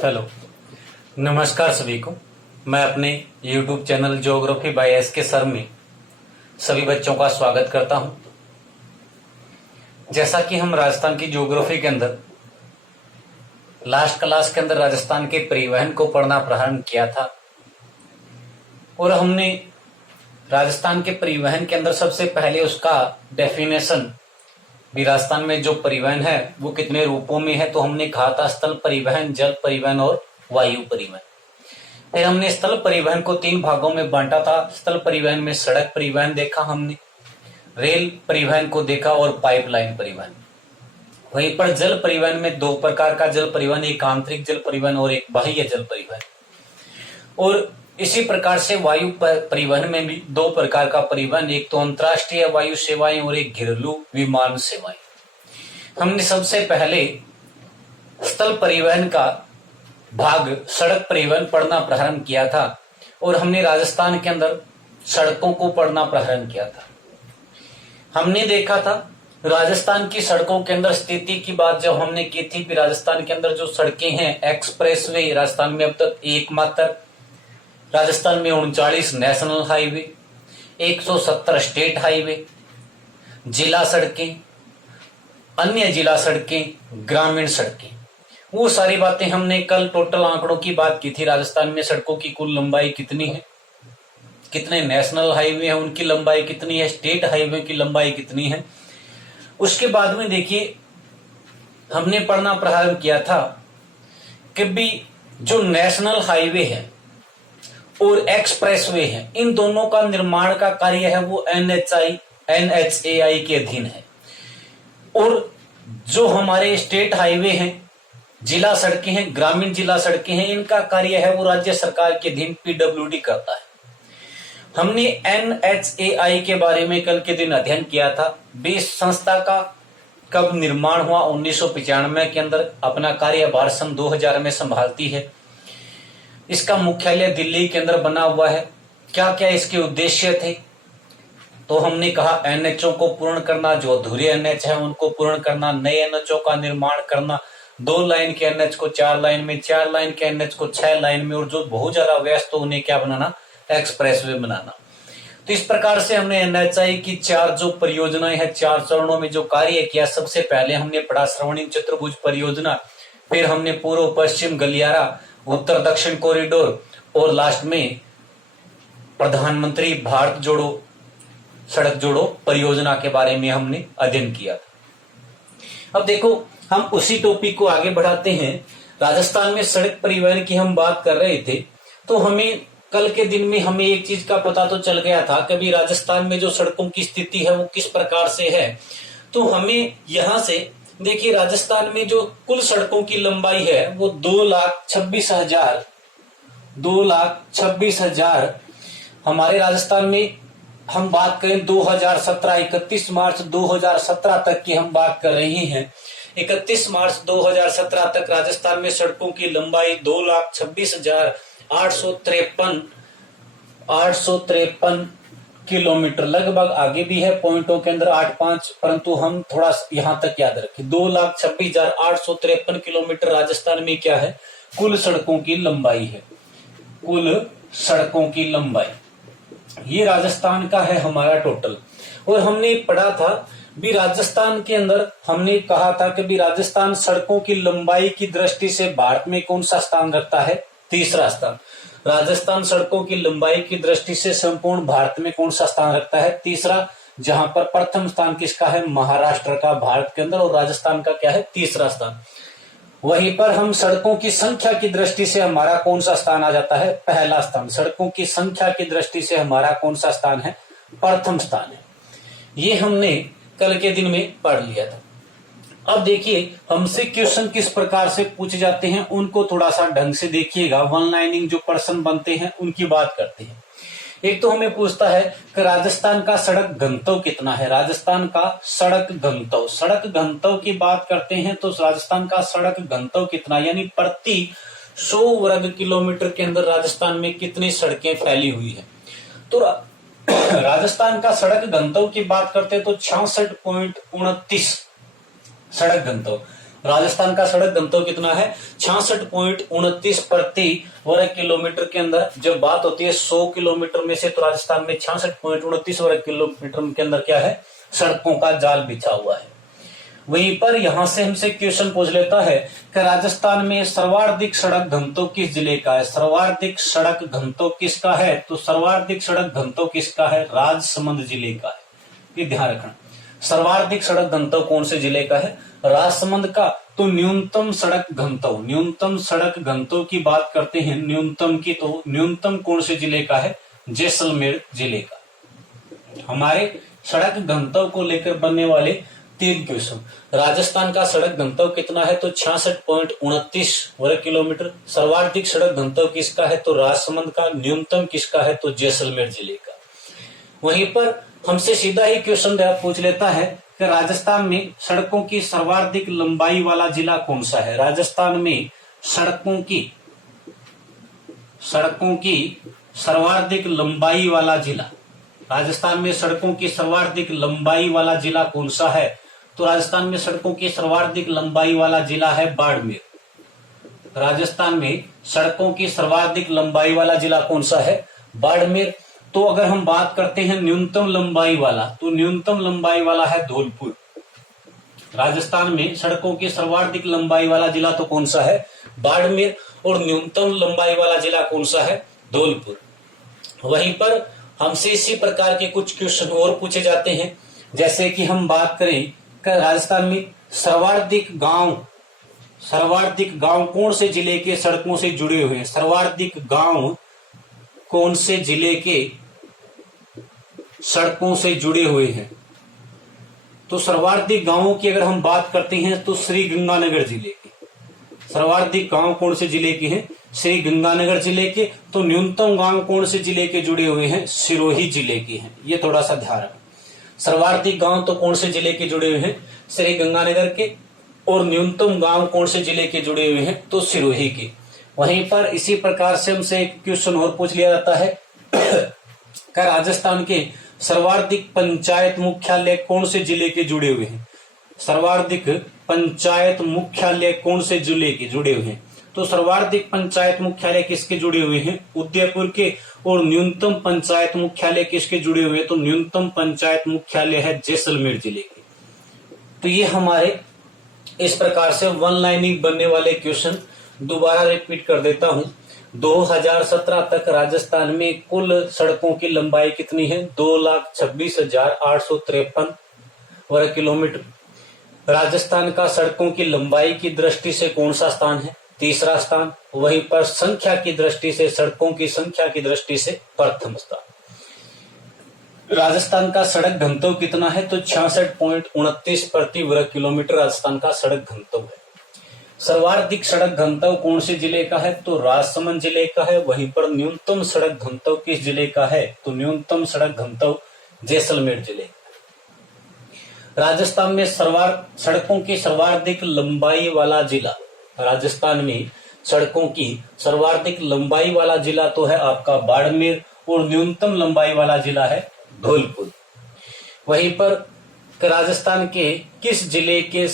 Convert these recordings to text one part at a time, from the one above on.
Hello, नमस्कार सभी को। मैं अपने YouTube channel geography by SK sir में सभी बच्चों का स्वागत करता हूं। जैसा कि हम राजस्थान की ज्योग्राफी के अंदर लास्ट क्लास के अंदर राजस्थान के परिवहन को पढ़ना प्रारंभ किया था और हमने राजस्थान के परिवहन के अंदर सबसे पहले उसका डेफिनेशन भी राजस्थान में जो परिवहन है वो कितने रूपों में है, तो हमने कहा था स्थल परिवहन, जल परिवहन और वायु परिवहन। फिर हमने स्थल परिवहन को 3 भागों में बांटा था। स्थल परिवहन में सड़क परिवहन देखा हमने, रेल परिवहन को देखा और पाइपलाइन परिवहन। वहीं पर जल परिवहन में 2 प्रकार का जल परिवहन, एक आंतरिक जल परिवहन और एक बाह्य जल परिवहन। और इसी प्रकार से वायु परिवहन में भी 2 प्रकार का परिवहन, एक तो अंतर्राष्ट्रीय वायु सेवाएं और एक घरेलू विमान सेवाएं। हमने सबसे पहले स्थल परिवहन का भाग सड़क परिवहन पढ़ना प्रारंभ किया था और हमने राजस्थान के अंदर सड़कों को पढ़ना प्रारंभ किया था। हमने देखा था राजस्थान की सड़कों के अंदर स्थिति की बात जब हमने की थी कि राजस्थान के अंदर जो सड़कें हैं, एक्सप्रेसवे राजस्थान में अब तक एकमात्र, राजस्थान में 39 नेशनल हाईवे, 170 स्टेट हाईवे, जिला सड़कें, अन्य जिला सड़कें, ग्रामीण सड़कें, वो सारी बातें हमने कल टोटल आंकड़ों की बात की थी। राजस्थान में सड़कों की कुल लंबाई कितनी है, कितने नेशनल हाईवे हैं, उनकी लंबाई कितनी है, स्टेट हाईवे की लंबाई कितनी है। उसके बाद में देखिए हमने पढ़ना प्रारंभ किया था कि भी जो नेशनल हाईवे है और एक्सप्रेसवे है, इन दोनों का निर्माण का कार्य है वो NHAI के अधीन है। और जो हमारे स्टेट हाईवे हैं, जिला सड़कें हैं, ग्रामीण जिला सड़कें हैं, इनका कार्य है वो राज्य सरकार के अधीन PWD करता है। हमने NHAI के बारे में कल के दिन अध्ययन किया था। बेस संस्था का कब निर्माण हुआ, 1995 के अंदर अपना कार्यभार सन 2000 में संभालती है। इसका मुख्यालय दिल्ली के अंदर बना हुआ है। क्या क्या इसके उद्देश्य थे, तो हमने कहा NHO को पूर्ण करना, जो अधूरे NH है उनको पूर्ण करना, नए NHO का निर्माण करना, 2 लाइन के NH को 4 लाइन में, 4 लाइन के NH को 6 लाइन में, और जो बहुत ज्यादा व्यस्त हो उन्हें क्या बनाना, एक्सप्रेसवे बनाना। तो इस प्रकार से हमने NHAI की 4 जो परियोजनाएं हैं, 4 चरणों में जो कार्य किया। सबसे पहले हमने पढ़ा स्वर्णिम चतुर्भुज परियोजना, फिर हमने पूर्व पश्चिम गलियारा, उत्तर दक्षिण कॉरिडोर, और लास्ट में प्रधानमंत्री भारत जोड़ो सड़क जोड़ो परियोजना के बारे में हमने अध्ययन किया था। अब देखो हम उसी टॉपिक को आगे बढ़ाते हैं। राजस्थान में सड़क परिवहन की हम बात कर रहे थे, तो हमें कल के दिन में हमें एक चीज का पता तो चल गया था कि भी राजस्थान में जो सड़कों की स्थिति है वो किस प्रकार से है। तो हमें यहां से देखिए राजस्थान में जो कुल सड़कों की लंबाई है वो 2,26,000 हमारे राजस्थान में हम बात करें 2017 31 मार्च 2017 तक की हम बात कर रहे हैं। 31 मार्च 2017 तक राजस्थान में सड़कों की लंबाई 2,26,853 किलोमीटर, लगभग आगे भी है पॉइंटों के अंदर 8-5, परंतु हम थोड़ा यहां तक याद रखें। 2,26,853 किलोमीटर राजस्थान में क्या है, कुल सड़कों की लंबाई है। कुल सड़कों की लंबाई ये राजस्थान का है हमारा टोटल। और हमने पढ़ा था भी राजस्थान के अंदर, हमने कहा था कि भी राजस्थान सड़कों की लंबाई की दृष्टि से भारत में कौन सा स्थान रखता है, तीसरा स्थान। राजस्थान सड़कों की लंबाई की दृष्टि से संपूर्ण भारत में कौन सा स्थान रखता है, तीसरा। जहां पर प्रथम स्थान किसका है, महाराष्ट्र का भारत के अंदर, और राजस्थान का क्या है, तीसरा स्थान। वहीं पर हम सड़कों की संख्या की दृष्टि से हमारा कौन सा स्थान आ जाता है, पहला स्थान। सड़कों की संख्या की दृष्टि से हमारा कौन सा स्थान है, प्रथम स्थान है। ये हमने कल के दिन में पढ़ लिया था। अब देखिए हमसे क्वेश्चन किस प्रकार से पूछे जाते हैं, उनको थोड़ा सा ढंग से देखिएगा। वन लाइनिंग जो प्रश्न बनते हैं उनकी बात करते हैं। एक तो हमें पूछता है कि राजस्थान का सड़क घनत्व कितना है। राजस्थान का सड़क घनत्व की बात करते हैं तो राजस्थान का सड़क घनत्व कितना, यानी प्रति 100 वर्ग किलोमीटर के अंदर राजस्थान में कितनी सड़कें फैली हुई है। तो राजस्थान का सड़क घनत्व की बात करते हैं तो 66.29 सड़क घनत्व। राजस्थान का सड़क घनत्व कितना है? 66.29 प्रति वर्ग किलोमीटर के अंदर। जब बात होती है 100 किलोमीटर में से, तो राजस्थान में 66.29 वर्ग किलोमीटर के अंदर क्या है? सड़कों का जाल बिछा हुआ है। वहीं पर यहां से हमसे क्वेश्चन पूछ लेता है कि राजस्थान में सर्वाधिक सड़क घनत्व किस जिले का है? सर्वाधिक सड़क घनत्व किसका है? तो सर्वाधिक सड़क घनत्व किसका है? राजसमंद जिले का है। ये ध्यान रखना, सर्वाधिक सड़क घनत्व कौन से जिले का है? राजसमंद का। तो न्यूनतम सड़क घनत्व की बात करते हैं, न्यूनतम की, तो न्यूनतम कौन से जिले का है? जैसलमेर जिले का। हमारे सड़क घनत्व को लेकर बनने वाले 3 क्वेश्चन। राजस्थान का सड़क घनत्व कितना है? तो 66.29 वर्ग किलोमीटर। सर्वाधिक सड़क घनत्व किसका है? तो राजसमंद का। न्यूनतम किसका है? तो जैसलमेर जिले का। वहीं पर हमसे सीधा ही क्वेश्चन पूछ लेता है कि राजस्थान में सड़कों की सर्वाधिक लंबाई वाला जिला कौन सा है? राजस्थान में सड़कों की सर्वाधिक लंबाई वाला जिला, राजस्थान में सड़कों की सर्वाधिक लंबाई वाला जिला कौन सा है? तो राजस्थान में सड़कों की सर्वाधिक लंबाई वाला जिला है बाड़मेर। राजस्थान में सड़कों की सर्वाधिक लंबाई वाला जिला कौन सा है? बाड़मेर। तो अगर हम बात करते हैं न्यूनतम लंबाई वाला, तो न्यूनतम लंबाई वाला है धौलपुर। राजस्थान में सड़कों की सर्वाधिक लंबाई वाला जिला तो कौन सा है? बाड़मेर। और न्यूनतम लंबाई वाला जिला कौन सा है? धौलपुर। वहीं पर हमसे इसी प्रकार के कुछ क्वेश्चन और पूछे जाते हैं, जैसे कि हम बात करें कि राजस्थान में सर्वाधिक गांव कौन से जिले के सड़कों से जुड़े हुए हैं? सर्वाधिक गांव कौन से जिले के सड़कों से जुड़े हुए हैं? तो सर्वाधिक गांवों की अगर हम बात करते हैं तो श्री गंगानगर जिले के। सर्वाधिक गांव कौन से जिले के हैं? श्री गंगानगर जिले के। तो न्यूनतम गांव कौन से जिले के जुड़े हुए हैं? सिरोही जिले के हैं। ये थोड़ा सा ध्यान रखना। सर्वाधिक गांव तो कौन से जिले के जुड़े हुए हैं? श्री गंगानगर के। और न्यूनतम गांव कौन से जिले के जुड़े हुए हैं? तो सिरोही के। वहीं पर इसी प्रकार से हमसे एक क्वेश्चन और पूछ लिया जाता है कि राजस्थान के सर्वाधिक पंचायत मुख्यालय कौन से जिले के जुड़े हुए हैं? सर्वाधिक पंचायत मुख्यालय कौन से जिले के जुड़े हुए हैं? तो सर्वाधिक पंचायत मुख्यालय किसके जुड़े हुए हैं? उदयपुर के। और न्यूनतम पंचायत मुख्यालय किसके जुड़े हुए हैं? तो न्यूनतम पंचायत मुख्यालय है जैसलमेर जिले के। तो ये हमारे इस प्रकार से वन लाइनिंग बनने वाले क्वेश्चन। दोबारा रिपीट कर देता हूं, 2017 तक राजस्थान में कुल सड़कों की लंबाई कितनी है? 2,26,853 वर्ग किलोमीटर। राजस्थान का सड़कों की लंबाई की दृष्टि से कौन सा स्थान है? तीसरा स्थान। वहीं पर संख्या की दृष्टि से, सड़कों की संख्या की दृष्टि से प्रथम स्थान। राजस्थान का सड़क घनत्व कितना है? तो 66.29 प्रति वर्ग किलोमीटर राजस्थान का सड़क घनत्व है। सर्वाधिक सड़क घनत्व कौन से जिले का है? तो राजसमंद जिले का है। वहीं पर न्यूनतम सड़क घनत्व किस जिले का है? तो न्यूनतम सड़क घनत्व जैसलमेर जिले। राजस्थान में सड़कों की सर्वाधिक लंबाई वाला जिला, राजस्थान में सड़कों की सर्वाधिक लंबाई वाला जिला तो है आपका बाड़मेर। और न्यूनतम लंबाई वाला जिला है धौलपुर। वहीं पर राजस्थान के किस जिले के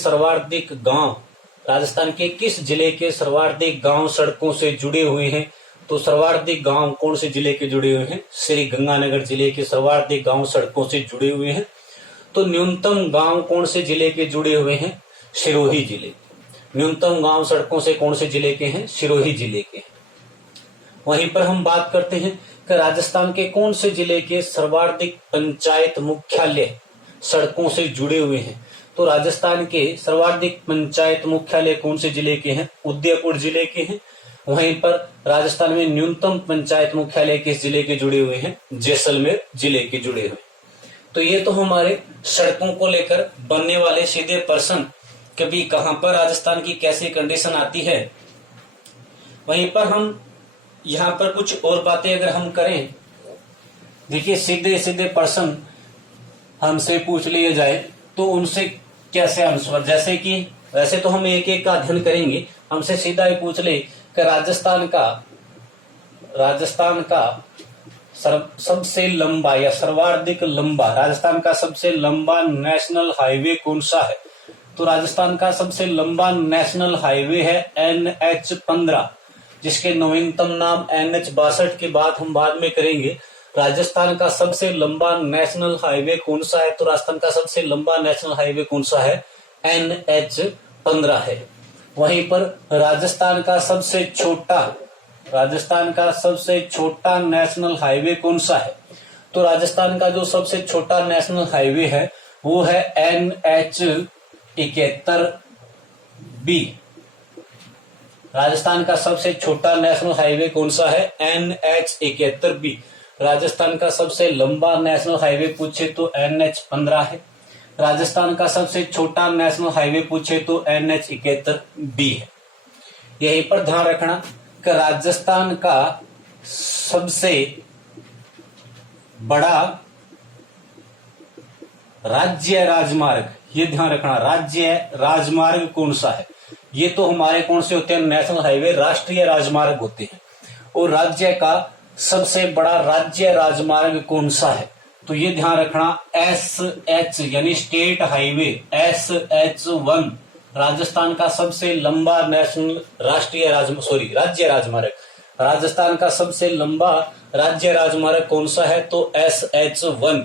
सर्वाधिक गांव सड़कों से जुड़े हुए हैं? तो सर्वाधिक गांव कौन से जिले के जुड़े हुए हैं? श्री गंगानगर जिले के सर्वाधिक गांव सड़कों से जुड़े हुए हैं। तो न्यूनतम गांव कौन से जिले के जुड़े हुए हैं? सिरोही जिले। न्यूनतम गांव सड़कों से कौन से जिले के हैं? सिरोही जिले के। वहीं पर हम बात करते हैं कि राजस्थान के कौन से जिले के सर्वाधिक पंचायत मुख्यालय सड़कों से जुड़े हुए हैं? तो राजस्थान के सर्वाधिक पंचायत मुख्यालय कौन से जिले के हैं? उदयपुर जिले के हैं। वहीं पर राजस्थान में न्यूनतम पंचायत मुख्यालय किस जिले के जुड़े हुए हैं? जैसलमेर जिले के जुड़े हुए। तो ये तो हमारे सड़कों को लेकर बनने वाले सीधे प्रश्न, कभी कहां पर राजस्थान की कैसी कंडीशन आती है। वहीं पर हम यहाँ पर कुछ और बातें अगर हम करें, देखिए सीधे सीधे प्रश्न हमसे पूछ लिए जाए तो उनसे कैसे आंसर, जैसे कि वैसे तो हम एक एक का अध्ययन करेंगे, हमसे सीधा ही पूछ ले कि राजस्थान का सबसे लंबा या सर्वाधिक लंबा, राजस्थान का सबसे लंबा नेशनल हाईवे कौन सा है? तो राजस्थान का सबसे लंबा नेशनल हाईवे है NH-15, जिसके नवीनतम नाम NH-62 की बात हम बाद में करेंगे। राजस्थान का सबसे लंबा नेशनल हाईवे कौन सा है? तो राजस्थान का सबसे लंबा नेशनल हाईवे कौन सा है? NH-15 है। वहीं पर राजस्थान का सबसे छोटा नेशनल हाईवे कौन सा है? तो राजस्थान का जो सबसे छोटा नेशनल हाईवे है वो है NH-71B। राजस्थान का सबसे छोटा नेशनल हाईवे कौन सा है? NH-71B। राजस्थान का सबसे लंबा नेशनल हाईवे पूछे तो NH-15 है। राजस्थान का सबसे छोटा नेशनल हाईवे पूछे तो NH-71B है। यहीं पर ध्यान रखना कि राजस्थान का सबसे बड़ा राज्य राजमार्ग, ये ध्यान रखना, राज्य राजमार्ग कौन सा है? ये तो हमारे कौन से होते हैं? नेशनल हाईवे, राष्ट्रीय राजमार्ग होते हैं। और राज्य का सबसे बड़ा राज्य राजमार्ग कौन सा है? तो ये ध्यान रखना, SH यानी स्टेट हाईवे SH1 राजस्थान का सबसे लंबा राज्य राजमार्ग। राजस्थान का सबसे लंबा राज्य राजमार्ग कौन सा है? तो SH1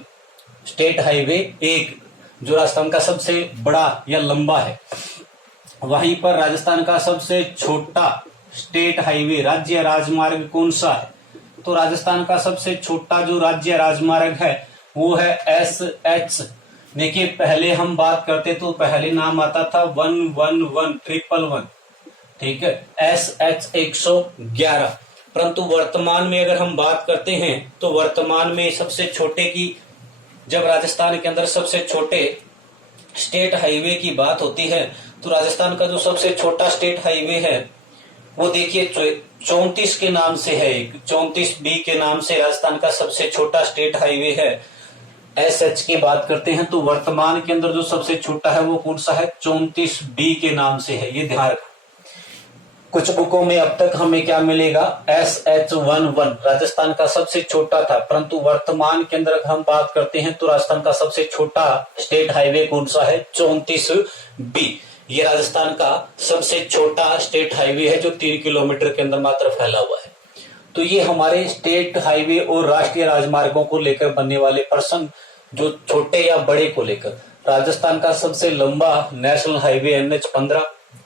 स्टेट हाईवे 1, जो राजस्थान का सबसे बड़ा या लंबा है। वहीं पर राजस्थान का सबसे छोटा स्टेट हाईवे राज्य राजमार्ग कौन सा है? तो राजस्थान का सबसे छोटा जो राज्य राजमार्ग है वो है SH। देखिए, पहले हम बात करते तो पहले नाम आता था 111 ठीक है, SH 111। परंतु वर्तमान में अगर हम बात करते हैं तो वर्तमान में सबसे छोटे की, जब राजस्थान के अंदर सबसे छोटे स्टेट हाईवे की बात होती है तो राजस्थान का जो सबसे छोटा स्टेट हाईवे है वो देखिए 34 के नाम से है, 34B के नाम से राजस्थान का सबसे छोटा स्टेट हाईवे है। SH की बात करते हैं तो वर्तमान के अंदर जो सबसे छोटा है वो कौन सा है? 34B के नाम से है। ये ध्यान रखना। कुछ बुकों में अब तक हमें क्या मिलेगा? SH11 राजस्थान का सबसे छोटा था, परंतु वर्तमान के अंदर हम बात करते हैं तो राजस्थान का सबसे छोटा स्टेट हाईवे कौन सा है? 34B। ये राजस्थान का सबसे छोटा स्टेट हाईवे है जो 3 किलोमीटर के अंदर मात्र फैला हुआ है। तो ये हमारे स्टेट हाईवे और राष्ट्रीय राजमार्गों को लेकर बनने वाले प्रश्न, जो छोटे या बड़े को लेकर। राजस्थान का सबसे लंबा नेशनल हाईवे NH-15,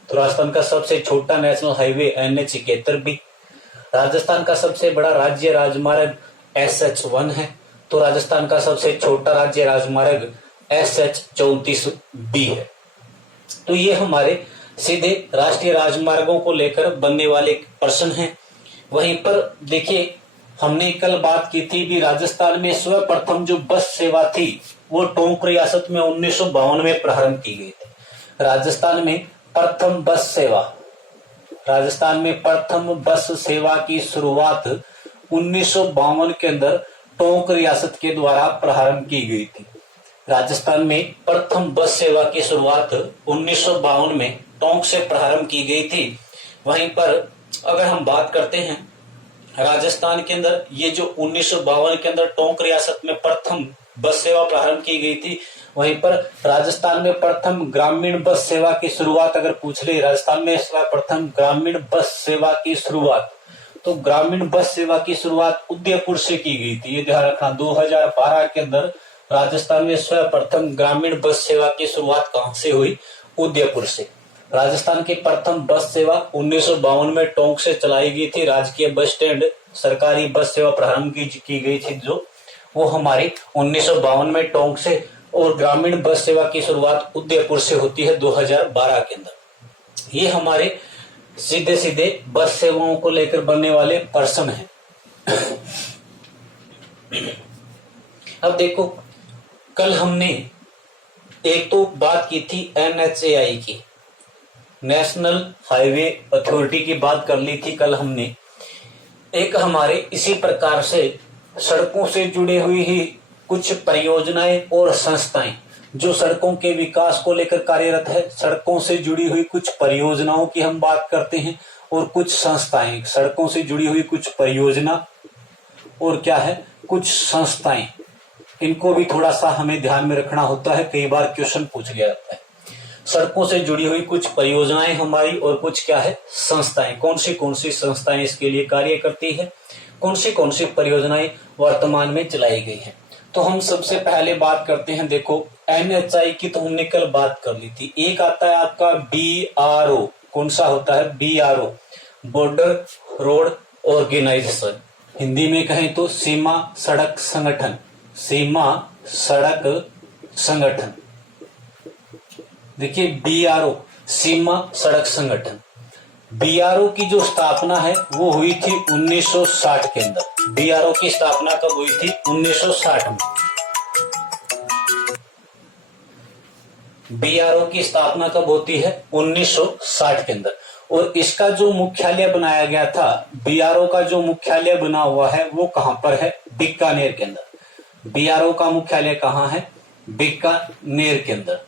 तो राजस्थान का सबसे छोटा नेशनल हाईवे NH-71B। राजस्थान का सबसे बड़ा राज्य राजमार्ग SH1 है, तो राजस्थान का सबसे छोटा राज्य राजमार्ग SH-34B है। तो ये हमारे सीधे राष्ट्रीय राजमार्गों को लेकर बनने वाले प्रश्न हैं। वहीं पर देखिए, हमने कल बात की थी भी राजस्थान में सर्वप्रथम जो बस सेवा थी वो टोंक रियासत में 1952 में प्रारंभ की गई थी। राजस्थान में प्रथम बस सेवा की शुरुआत 1952 के अंदर टोंक रियासत के द्वारा प्रारंभ की गई थी। राजस्थान में प्रथम बस सेवा की शुरुआत 1952 में टोंक से प्रारंभ की गई थी। वहीं पर अगर हम बात करते हैं राजस्थान के अंदर, ये जो 1952 के अंदर टोंक रियासत में प्रथम बस सेवा प्रारंभ की गई थी, वहीं पर राजस्थान में प्रथम ग्रामीण बस सेवा की शुरुआत अगर पूछ ले, राजस्थान में प्रथम ग्रामीण बस सेवा की शुरुआत, तो ग्रामीण बस सेवा की शुरुआत उदयपुर से की गई थी। ये ध्यान रखना, 2012 के अंदर राजस्थान में सर्वप्रथम ग्रामीण बस सेवा की शुरुआत कहां से हुई? उदयपुर से। राजस्थान की प्रथम बस सेवा 1952 में टोंक से चलाई गई थी। राजकीय बस स्टैंड सरकारी बस सेवा प्रारंभ की गई थी, जो वो हमारी 1952 में टोंक से, और ग्रामीण बस सेवा की शुरुआत उदयपुर से होती है 2012 के अंदर। ये हमारे सीधे सीधे बस सेवाओं को लेकर बनने वाले प्रश्न हैं। अब देखो, कल हमने एक तो बात की थी NHAI की, नेशनल हाईवे अथॉरिटी की बात कर ली थी कल हमने। एक हमारे इसी प्रकार से सड़कों से जुड़ी हुई ही कुछ परियोजनाएं और संस्थाएं जो सड़कों के विकास को लेकर कार्यरत है, सड़कों से जुड़ी हुई कुछ परियोजनाओं की हम बात करते हैं, और कुछ संस्थाएं, सड़कों से जुड़ी हुई कुछ परियोजना और क्या है, कुछ संस्थाएं, इनको भी थोड़ा सा हमें ध्यान में रखना होता है, कई बार क्वेश्चन पूछ लिया जाता है। सड़कों से जुड़ी हुई कुछ परियोजनाएं हमारी और कुछ क्या है संस्थाएं, कौन सी संस्थाएं इसके लिए कार्य करती है, कौन सी परियोजनाएं वर्तमान में चलाई गई हैं। तो हम सबसे पहले बात करते हैं, देखो NHI की तो हमने कल बात कर ली थी। एक आता है आपका BRO, कौन सा होता है BRO, border road organisation, Hindi में कहें तो सीमा सड़क संगठन, सीमा सड़क संगठन। देखिए BRO सीमा सड़क संगठन, BRO की जो स्थापना है वो हुई थी 1960 के अंदर। BRO की स्थापना कब हुई थी? 1960 में। BRO की स्थापना कब होती है? 1960 के अंदर। और इसका जो मुख्यालय बनाया गया था, BRO का जो मुख्यालय बना हुआ है वो कहां पर है? बीकानेर के अंदर। BRO का मुख्यालय कहां है? बीकानेर के अंदर।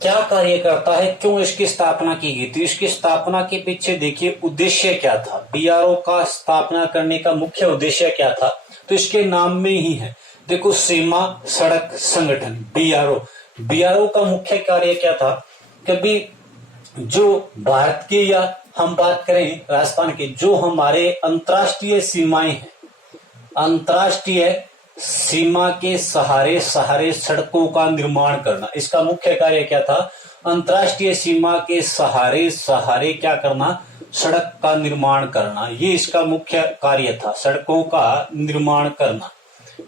क्या कार्य करता है, क्यों इसकी स्थापना की गई थी, इसकी स्थापना के पीछे देखिए उद्देश्य क्या था, BRO का स्थापना करने का मुख्य उद्देश्य क्या था, तो इसके नाम में ही है। देखो सीमा सड़क संगठन BRO का मुख्य कार्य क्या था, कभी जो भारत की या हम बात करें राजस्थान के, जो हमारे अंतर्राष्ट्रीय सीमाएं हैं, अंतर्राष्ट्रीय सीमा के सहारे सड़कों का निर्माण करना, इसका मुख्य कार्य क्या था? अंतर्राष्ट्रीय सीमा के सहारे क्या करना? सड़क का निर्माण करना, ये इसका मुख्य कार्य था, सड़कों का निर्माण करना।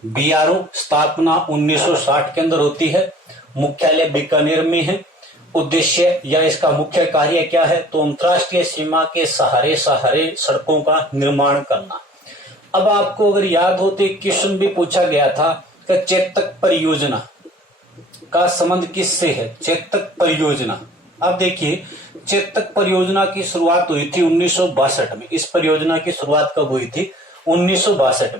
BRO स्थापना 1960 के अंदर होती है, मुख्यालय बीकानेर में है। उद्देश्य या इसका मुख्य कार्य क्या है? तो अंतर्राष्ट्रीय सीमा के सहारे सड़कों का निर्माण करना। अब आपको अगर याद हो तो एक क्वेश्चन भी पूछा गया था कि चेतक परियोजना का संबंध किससे है? चेतक परियोजना। अब देखिए चेतक परियोजना की शुरुआत हुई थी 1962 में। इस परियोजना की शुरुआत कब हुई थी? 1962 में।